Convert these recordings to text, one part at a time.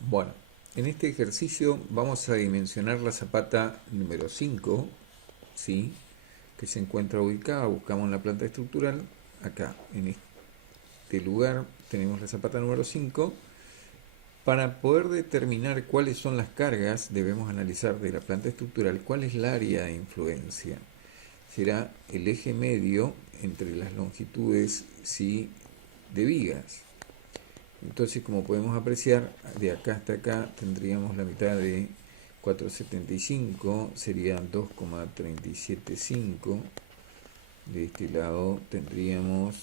Bueno, en este ejercicio vamos a dimensionar la zapata número 5, ¿sí? Que se encuentra ubicada, buscamos la planta estructural, acá, en este lugar tenemos la zapata número 5. Para poder determinar cuáles son las cargas, debemos analizar de la planta estructural cuál es el área de influencia. Será el eje medio entre las longitudes, ¿sí?, de vigas. Entonces, como podemos apreciar, de acá hasta acá tendríamos la mitad de 475, sería 2,375. De este lado tendríamos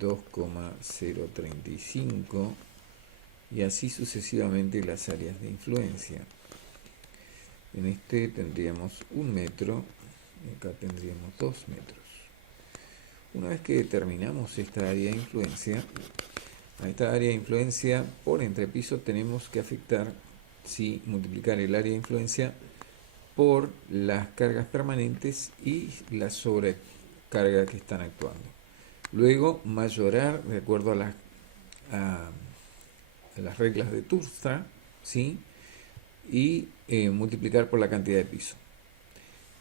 2,035 y así sucesivamente las áreas de influencia. En este tendríamos 1 metro y acá tendríamos 2 metros. Una vez que determinamos esta área de influencia, a esta área de influencia por entrepiso tenemos que afectar, sí, multiplicar el área de influencia por las cargas permanentes y la sobrecarga que están actuando. Luego mayorar de acuerdo a las reglas de Tursta, ¿sí?, y multiplicar por la cantidad de piso.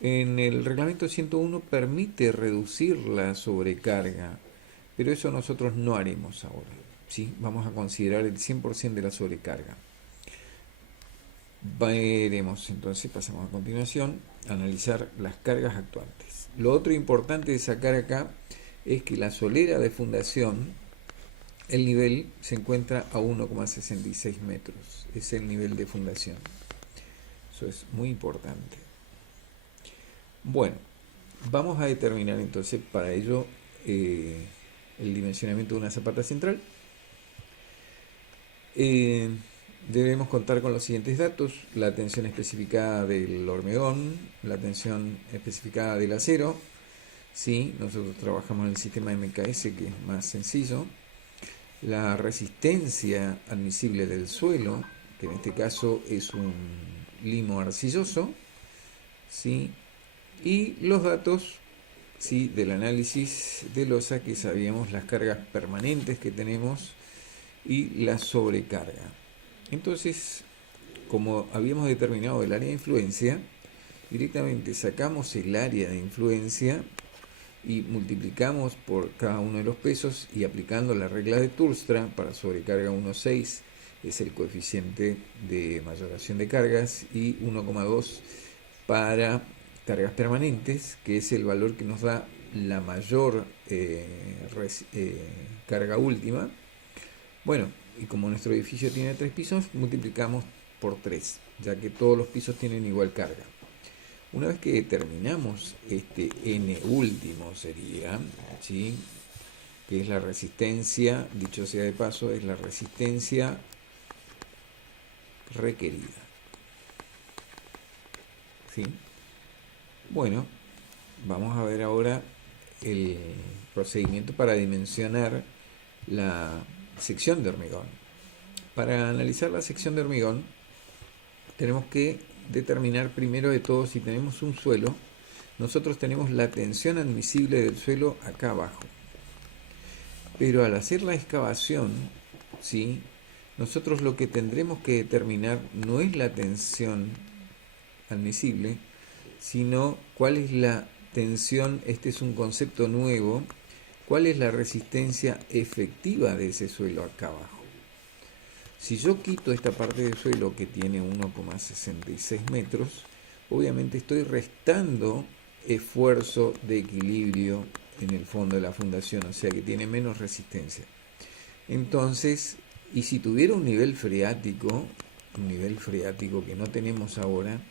En el reglamento 101 permite reducir la sobrecarga, pero eso nosotros no haremos ahora, ¿sí? Vamos a considerar el 100% de la sobrecarga. Veremos entonces, pasamos a continuación a analizar las cargas actuantes. Lo otro importante de sacar acá es que la solera de fundación, el nivel se encuentra a 1,66 metros, es el nivel de fundación. Eso es muy importante. Bueno, vamos a determinar entonces para ello el dimensionamiento de una zapata central. Debemos contar con los siguientes datos: la tensión especificada del hormigón, la tensión especificada del acero, ¿sí? Nosotros trabajamos en el sistema MKS, que es más sencillo, la resistencia admisible del suelo, que en este caso es un limo arcilloso, ¿sí?, y los datos, ¿sí?, del análisis de losa, que sabíamos las cargas permanentes que tenemos y la sobrecarga. Entonces, como habíamos determinado el área de influencia, directamente sacamos el área de influencia y multiplicamos por cada uno de los pesos, y aplicando la regla de Turstra para sobrecarga 1,6 es el coeficiente de mayoración de cargas, y 1,2 para cargas permanentes, que es el valor que nos da la mayor carga última. Bueno, y como nuestro edificio tiene 3 pisos, multiplicamos por 3, ya que todos los pisos tienen igual carga. Una vez que determinamos este n último sería, ¿sí?, que es la resistencia, dicho sea de paso, es la resistencia requerida, ¿sí? Bueno, vamos a ver ahora el procedimiento para dimensionar la sección de hormigón. Para analizar la sección de hormigón tenemos que determinar primero de todo, si tenemos un suelo, nosotros tenemos la tensión admisible del suelo acá abajo. Pero al hacer la excavación, ¿sí?, nosotros lo que tendremos que determinar no es la tensión admisible, sino cuál es la tensión, este es un concepto nuevo, cuál es la resistencia efectiva de ese suelo acá abajo. Si yo quito esta parte del suelo que tiene 1,66 metros, obviamente estoy restando esfuerzo de equilibrio en el fondo de la fundación, o sea que tiene menos resistencia. Entonces, y si tuviera un nivel freático que no tenemos ahora,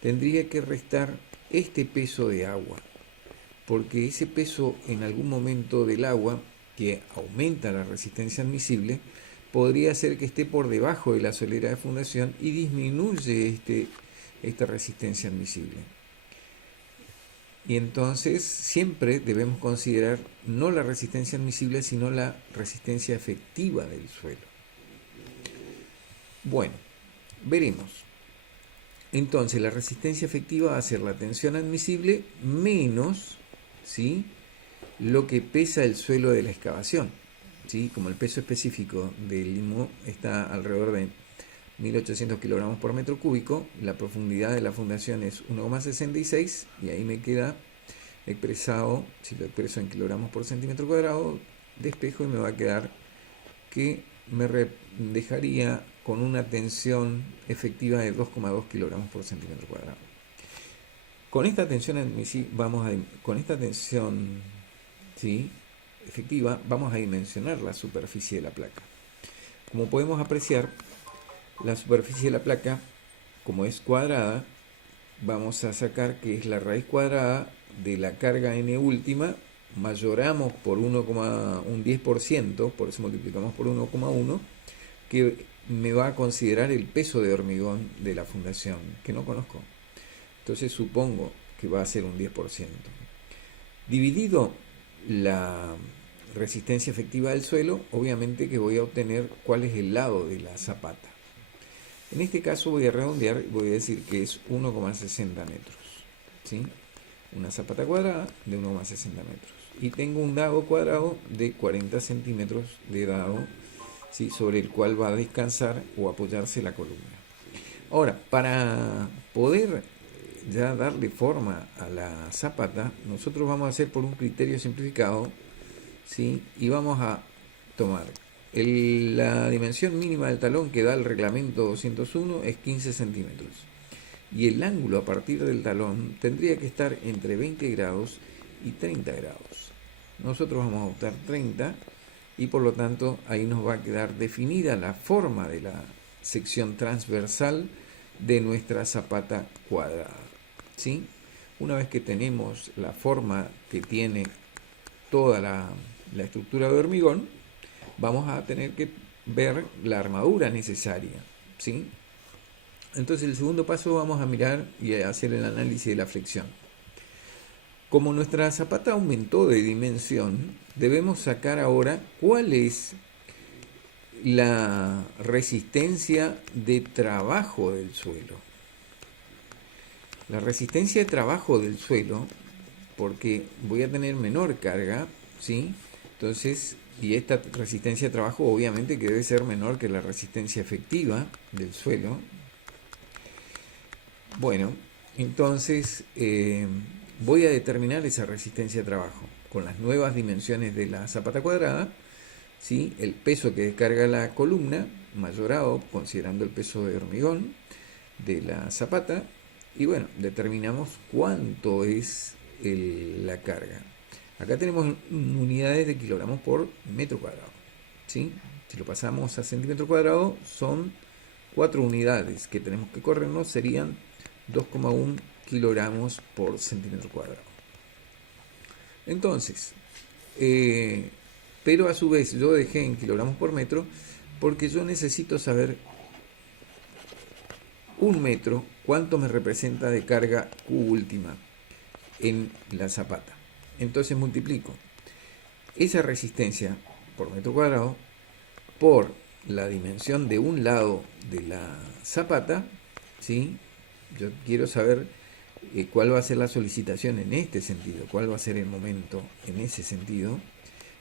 tendría que restar este peso de agua, porque ese peso en algún momento del agua, que aumenta la resistencia admisible, podría ser que esté por debajo de la solera de fundación y disminuye esta resistencia admisible. Y entonces siempre debemos considerar no la resistencia admisible, sino la resistencia efectiva del suelo. Bueno, veremos. Entonces la resistencia efectiva va a ser la tensión admisible menos, ¿sí?, lo que pesa el suelo de la excavación. ¿sí? Como el peso específico del IMU está alrededor de 1800 kilogramos por metro cúbico, la profundidad de la fundación es 1,66 y ahí me queda expresado, si lo expreso en kilogramos por centímetro cuadrado, despejo y me va a quedar que me dejaría con una tensión efectiva de 2,2 kilogramos por centímetro cuadrado. Con esta tensión con esta tensión, ¿sí?, efectiva, vamos a dimensionar la superficie de la placa. Como podemos apreciar, la superficie de la placa, como es cuadrada, vamos a sacar que es la raíz cuadrada de la carga n última, mayoramos por un 10%, por eso multiplicamos por 1,1, que me va a considerar el peso de hormigón de la fundación, que no conozco. Entonces supongo que va a ser un 10%. Dividido la resistencia efectiva del suelo, obviamente que voy a obtener cuál es el lado de la zapata. En este caso voy a redondear y voy a decir que es 1,60 metros. ¿Sí? Una zapata cuadrada de 1,60 metros. Y tengo un dado cuadrado de 40 centímetros de dado, ¿sí?, sobre el cual va a descansar o apoyarse la columna. Ahora, para poder ya darle forma a la zapata, nosotros vamos a hacer por un criterio simplificado, ¿sí?, y vamos a tomar la dimensión mínima del talón que da el reglamento 201 es 15 centímetros. Y el ángulo a partir del talón tendría que estar entre 20 grados y 30 grados. Nosotros vamos a optar 30 y por lo tanto ahí nos va a quedar definida la forma de la sección transversal de nuestra zapata cuadrada. ¿Sí? Una vez que tenemos la forma que tiene toda la estructura de hormigón, vamos a tener que ver la armadura necesaria, ¿sí? Entonces el segundo paso vamos a mirar y a hacer el análisis de la flexión. Como nuestra zapata aumentó de dimensión, debemos sacar ahora cuál es la resistencia de trabajo del suelo. La resistencia de trabajo del suelo, porque voy a tener menor carga, ¿sí? Entonces, y esta resistencia de trabajo obviamente que debe ser menor que la resistencia efectiva del suelo. Bueno, entonces voy a determinar esa resistencia de trabajo con las nuevas dimensiones de la zapata cuadrada, ¿sí?, el peso que descarga la columna, mayorado considerando el peso de hormigón de la zapata, y bueno, determinamos cuánto es la carga. Acá tenemos unidades de kilogramos por metro cuadrado, ¿sí? Si lo pasamos a centímetro cuadrado, son 4 unidades que tenemos que corrernos, serían 2,1 kilogramos por centímetro cuadrado. Entonces, pero a su vez yo dejé en kilogramos por metro porque yo necesito saber un metro cuánto me representa de carga Q última en la zapata. Entonces multiplico esa resistencia por metro cuadrado por la dimensión de un lado de la zapata, ¿sí? Yo quiero saber cuál va a ser la solicitación en este sentido, cuál va a ser el momento en ese sentido.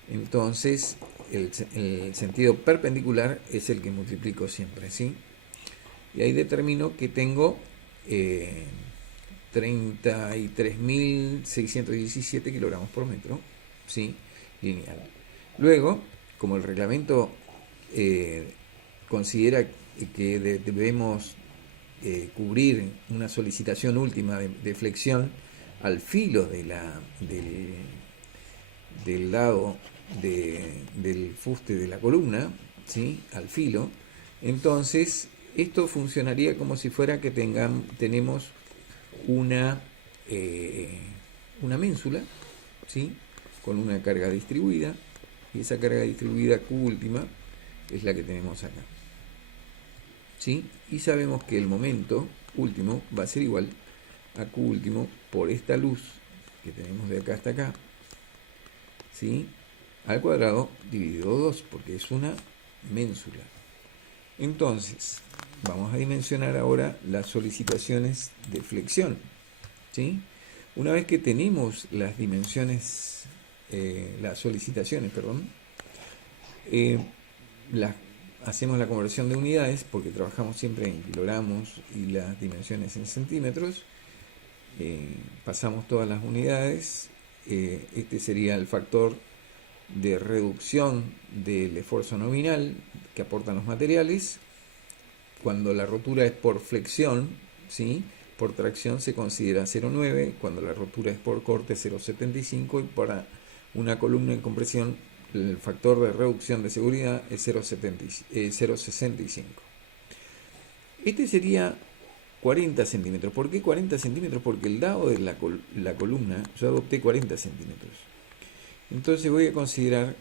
Entonces el sentido perpendicular es el que multiplico siempre, ¿sí? Y ahí determino que tengo 33.617 kilogramos por metro, ¿sí?, lineal. Luego, como el reglamento considera que debemos cubrir una solicitación última de flexión al filo del lado del fuste de la columna, ¿sí?, al filo, entonces esto funcionaría como si fuera que tenemos una ménsula, ¿sí?, con una carga distribuida, y esa carga distribuida Q última es la que tenemos acá, ¿sí? Y sabemos que el momento último va a ser igual a Q último por esta luz que tenemos de acá hasta acá, ¿sí?, al cuadrado dividido 2, porque es una ménsula. Entonces, vamos a dimensionar ahora las solicitaciones de flexión, ¿sí? Una vez que tenemos las dimensiones, las solicitaciones, perdón, Eh, las, hacemos la conversión de unidades porque trabajamos siempre en kilogramos y las dimensiones en centímetros. Pasamos todas las unidades. Este sería el factor de reducción del esfuerzo nominal que aportan los materiales. Cuando la rotura es por flexión, ¿sí? Por tracción se considera 0,9, cuando la rotura es por corte 0,75 y para una columna en compresión el factor de reducción de seguridad es 0,65. Este sería 40 centímetros. ¿Por qué 40 centímetros? Porque el lado de la columna yo adopté 40 centímetros. Entonces voy a considerar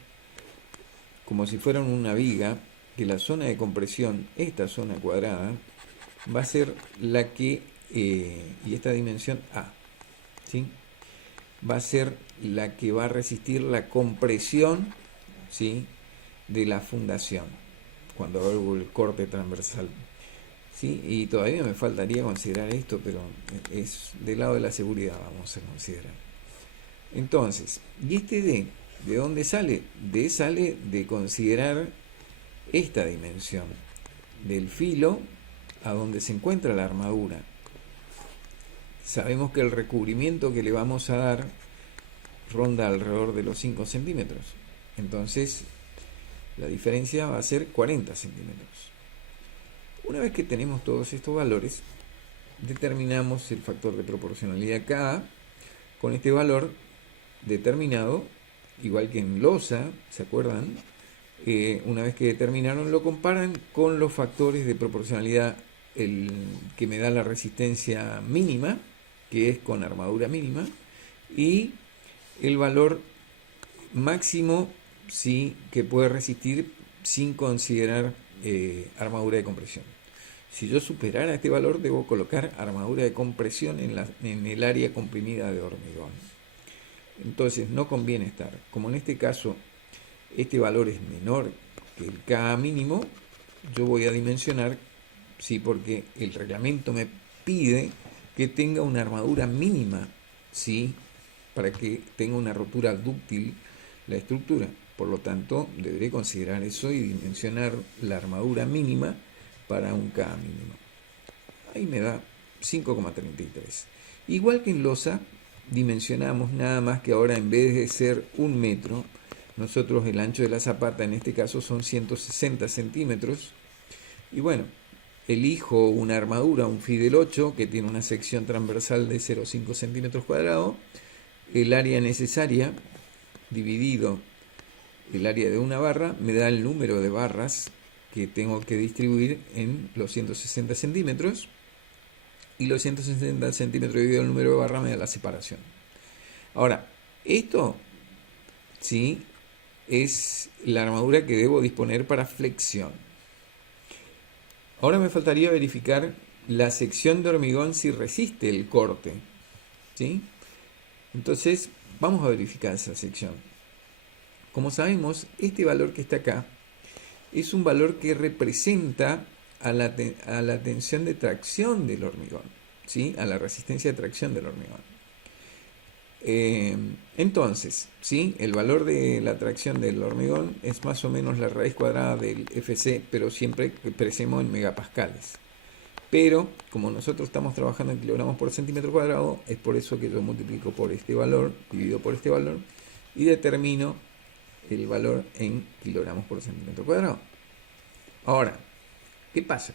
como si fueran una viga que la zona de compresión, esta zona cuadrada, va a ser la que, y esta dimensión A, ¿sí? Va a ser la que va a resistir la compresión, ¿sí? De la fundación, cuando hago el corte transversal. ¿Sí? Y todavía me faltaría considerar esto, pero es del lado de la seguridad, vamos a considerar. Entonces, ¿y este de dónde sale? Sale de considerar esta dimensión, del filo a donde se encuentra la armadura. Sabemos que el recubrimiento que le vamos a dar ronda alrededor de los 5 centímetros. Entonces, la diferencia va a ser 40 centímetros. Una vez que tenemos todos estos valores, determinamos el factor de proporcionalidad Ka con este valor determinado, igual que en losa, ¿se acuerdan? Una vez que determinaron, lo comparan con los factores de proporcionalidad que me da la resistencia mínima, que es con armadura mínima, y el valor máximo, sí, que puede resistir sin considerar armadura de compresión. Si yo superara este valor, debo colocar armadura de compresión en el área comprimida de hormigón. Entonces no conviene estar, como en este caso este valor es menor que el Ka mínimo, yo voy a dimensionar, sí, porque el reglamento me pide que tenga una armadura mínima, sí, para que tenga una rotura dúctil la estructura. Por lo tanto, deberé considerar eso y dimensionar la armadura mínima para un Ka mínimo. Ahí me da 5,33. Igual que en losa, dimensionamos nada más que ahora en vez de ser 1 metro, nosotros el ancho de la zapata en este caso son 160 centímetros. Y bueno, elijo una armadura, un Fidel 8, que tiene una sección transversal de 0,5 centímetros cuadrados. El área necesaria dividido el área de una barra me da el número de barras que tengo que distribuir en los 160 centímetros, y los 160 centímetros dividido el número de barras me da la separación. Ahora, esto sí es la armadura que debo disponer para flexión. Ahora me faltaría verificar la sección de hormigón si resiste el corte, ¿sí? Entonces vamos a verificar esa sección. Como sabemos, este valor que está acá es un valor que representa a la tensión de tracción del hormigón, ¿sí? A la resistencia de tracción del hormigón. Entonces, ¿sí? El valor de la tracción del hormigón es más o menos la raíz cuadrada del FC, pero siempre que expresemos en megapascales. Pero, como nosotros estamos trabajando en kilogramos por centímetro cuadrado, es por eso que yo multiplico por este valor, divido por este valor, y determino el valor en kilogramos por centímetro cuadrado. Ahora, ¿qué pasa?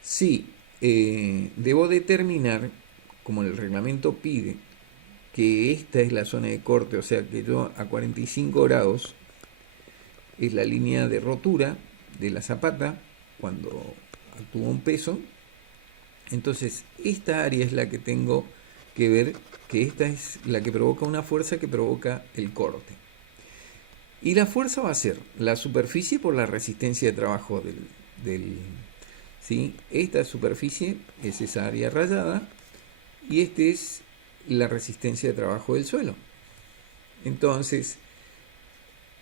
Si debo determinar, como el reglamento pide, que esta es la zona de corte, o sea que yo a 45 grados es la línea de rotura de la zapata cuando actúa un peso, entonces esta área es la que tengo que ver, que esta es la que provoca una fuerza que provoca el corte. Y la fuerza va a ser la superficie por la resistencia de trabajo ¿sí? Esta superficie es esa área rayada y este es la resistencia de trabajo del suelo. Entonces,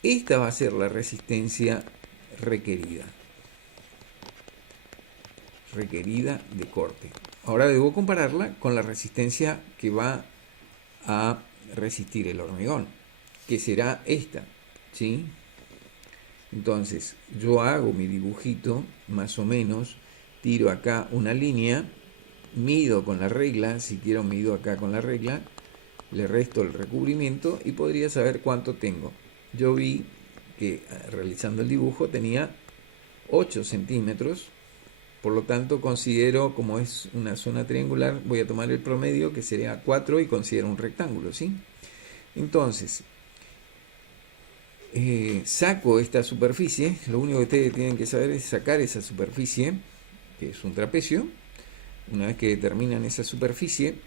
esta va a ser la resistencia requerida de corte. Ahora debo compararla con la resistencia que va a resistir el hormigón, que será esta, ¿sí? Entonces, yo hago mi dibujito, más o menos, tiro acá una línea, mido con la regla, si quiero mido acá con la regla, le resto el recubrimiento y podría saber cuánto tengo. Yo vi que realizando el dibujo tenía 8 centímetros, por lo tanto considero, como es una zona triangular, voy a tomar el promedio que sería 4 y considero un rectángulo, ¿sí? Entonces, saco esta superficie, lo único que ustedes tienen que saber es sacar esa superficie, que es un trapecio. Una vez que determinan esa superficie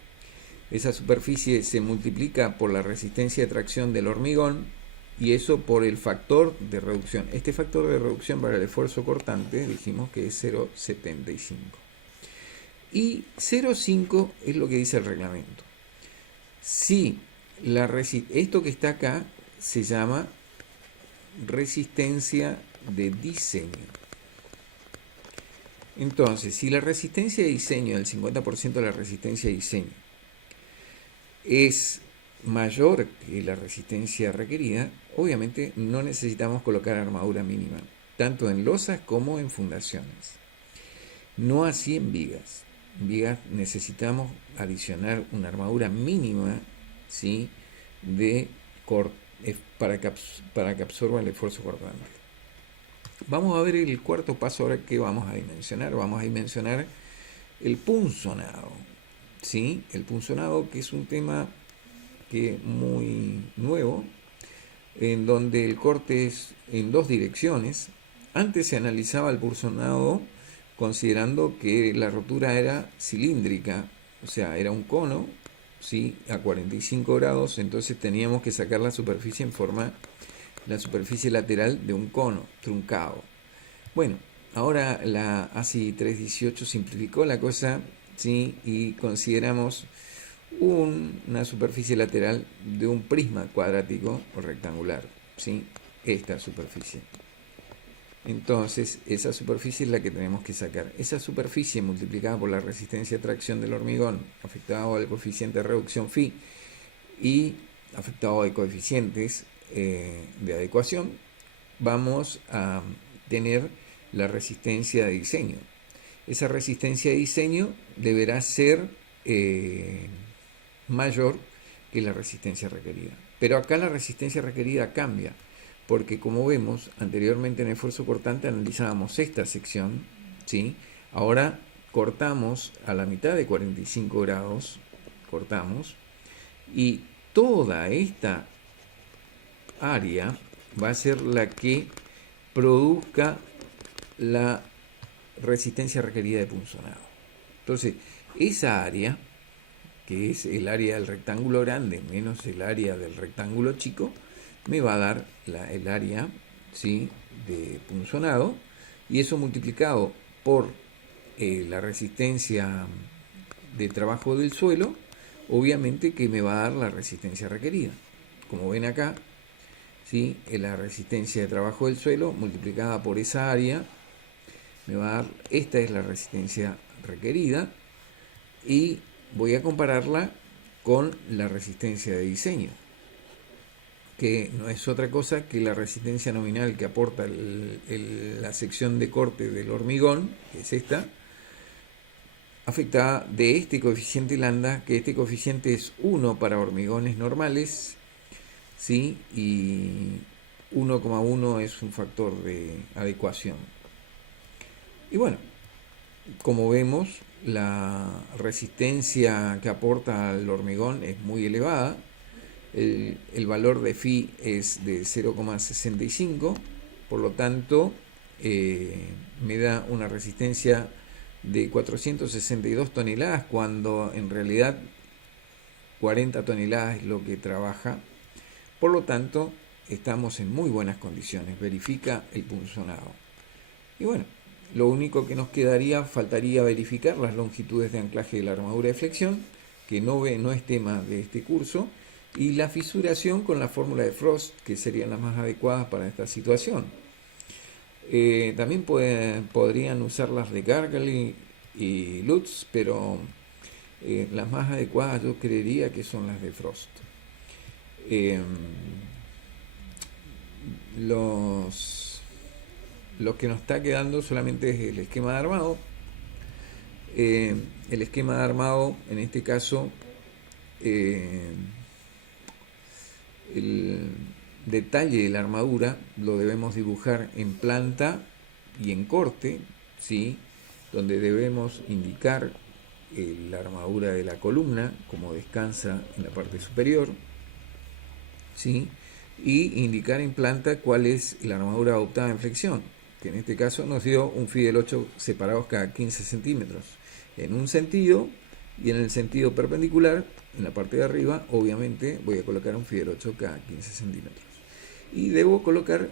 se multiplica por la resistencia de tracción del hormigón y eso por el factor de reducción. Este factor de reducción para el esfuerzo cortante dijimos que es 0,75. Y 0,5 es lo que dice el reglamento. Si esto que está acá se llama resistencia de diseño. Entonces, si la resistencia de diseño, el 50% de la resistencia de diseño, es mayor que la resistencia requerida, obviamente no necesitamos colocar armadura mínima, tanto en losas como en fundaciones. No así en vigas. En vigas necesitamos adicionar una armadura mínima, ¿sí?, para que absorba el esfuerzo cortante. Vamos a ver el cuarto paso ahora que vamos a dimensionar. Vamos a dimensionar el punzonado, ¿sí? El punzonado, que es un tema que muy nuevo, en donde el corte es en dos direcciones. Antes se analizaba el punzonado considerando que la rotura era cilíndrica, o sea, era un cono, ¿sí?, a 45 grados, entonces teníamos que sacar la superficie la superficie lateral de un cono truncado. Bueno, ahora la ASI 318 simplificó la cosa, ¿sí?, y consideramos una superficie lateral de un prisma cuadrático o rectangular, ¿sí?, esta superficie. Entonces, esa superficie es la que tenemos que sacar. Esa superficie multiplicada por la resistencia de tracción del hormigón, afectado al coeficiente de reducción phi y afectado a coeficientes de adecuación, vamos a tener la resistencia de diseño. Esa resistencia de diseño deberá ser mayor que la resistencia requerida. Pero acá la resistencia requerida cambia, porque como vemos anteriormente en el esfuerzo cortante analizábamos esta sección, ¿sí? Ahora cortamos a la mitad de 45 grados, cortamos, y toda esta área va a ser la que produzca la resistencia requerida de punzonado. Entonces, esa área, que es el área del rectángulo grande menos el área del rectángulo chico, me va a dar el área, ¿sí?, de punzonado, y eso multiplicado por la resistencia de trabajo del suelo, obviamente que me va a dar la resistencia requerida. Como ven acá, ¿sí?, la resistencia de trabajo del suelo multiplicada por esa área me va a dar, esta es la resistencia requerida, y voy a compararla con la resistencia de diseño, que no es otra cosa que la resistencia nominal que aporta la sección de corte del hormigón, que es esta, afectada de este coeficiente lambda, que este coeficiente es 1 para hormigones normales, ¿sí?, y 1,1 es un factor de adecuación. Y bueno, como vemos, la resistencia que aporta al hormigón es muy elevada. El valor de phi es de 0,65, por lo tanto me da una resistencia de 462 toneladas, cuando en realidad 40 toneladas es lo que trabaja. Por lo tanto, estamos en muy buenas condiciones. Verifica el punzonado. Y bueno, lo único que nos faltaría verificar las longitudes de anclaje de la armadura de flexión, que no es tema de este curso, y la fisuración con la fórmula de Frost, que serían las más adecuadas para esta situación. También podrían usar las de Gargel y Lutz, pero las más adecuadas yo creería que son las de Frost. Lo que nos está quedando solamente es el esquema de armado. El esquema de armado, en este caso, el detalle de la armadura lo debemos dibujar en planta y en corte, ¿sí? Donde debemos indicar la armadura de la columna, como descansa en la parte superior, ¿sí? Y indicar en planta cuál es la armadura adoptada en flexión, que en este caso nos dio un Fidel 8 separados cada 15 centímetros, en un sentido, y en el sentido perpendicular, en la parte de arriba, obviamente voy a colocar un Fidel 8 cada 15 centímetros. Y debo colocar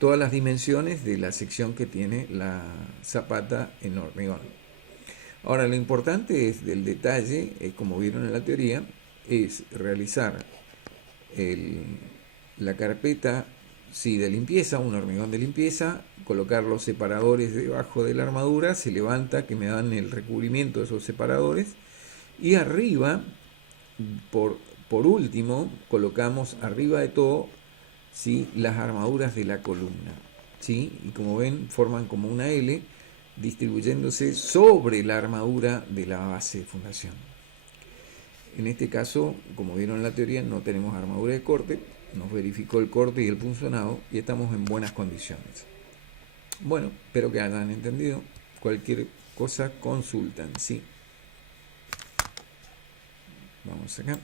todas las dimensiones de la sección que tiene la zapata en hormigón. Ahora, lo importante es del detalle, como vieron en la teoría, es realizar la carpeta de limpieza, un hormigón de limpieza, colocar los separadores debajo de la armadura, se levanta, que me dan el recubrimiento de esos separadores, y arriba, por último, colocamos arriba de todo, ¿sí?, las armaduras de la columna, ¿sí? Y como ven, forman como una L, distribuyéndose sobre la armadura de la base de fundación. En este caso, como vieron en la teoría, no tenemos armadura de corte, nos verificó el corte y el punzonado y estamos en buenas condiciones. Bueno, espero que hayan entendido. Cualquier cosa consultan, ¿sí? Vamos acá.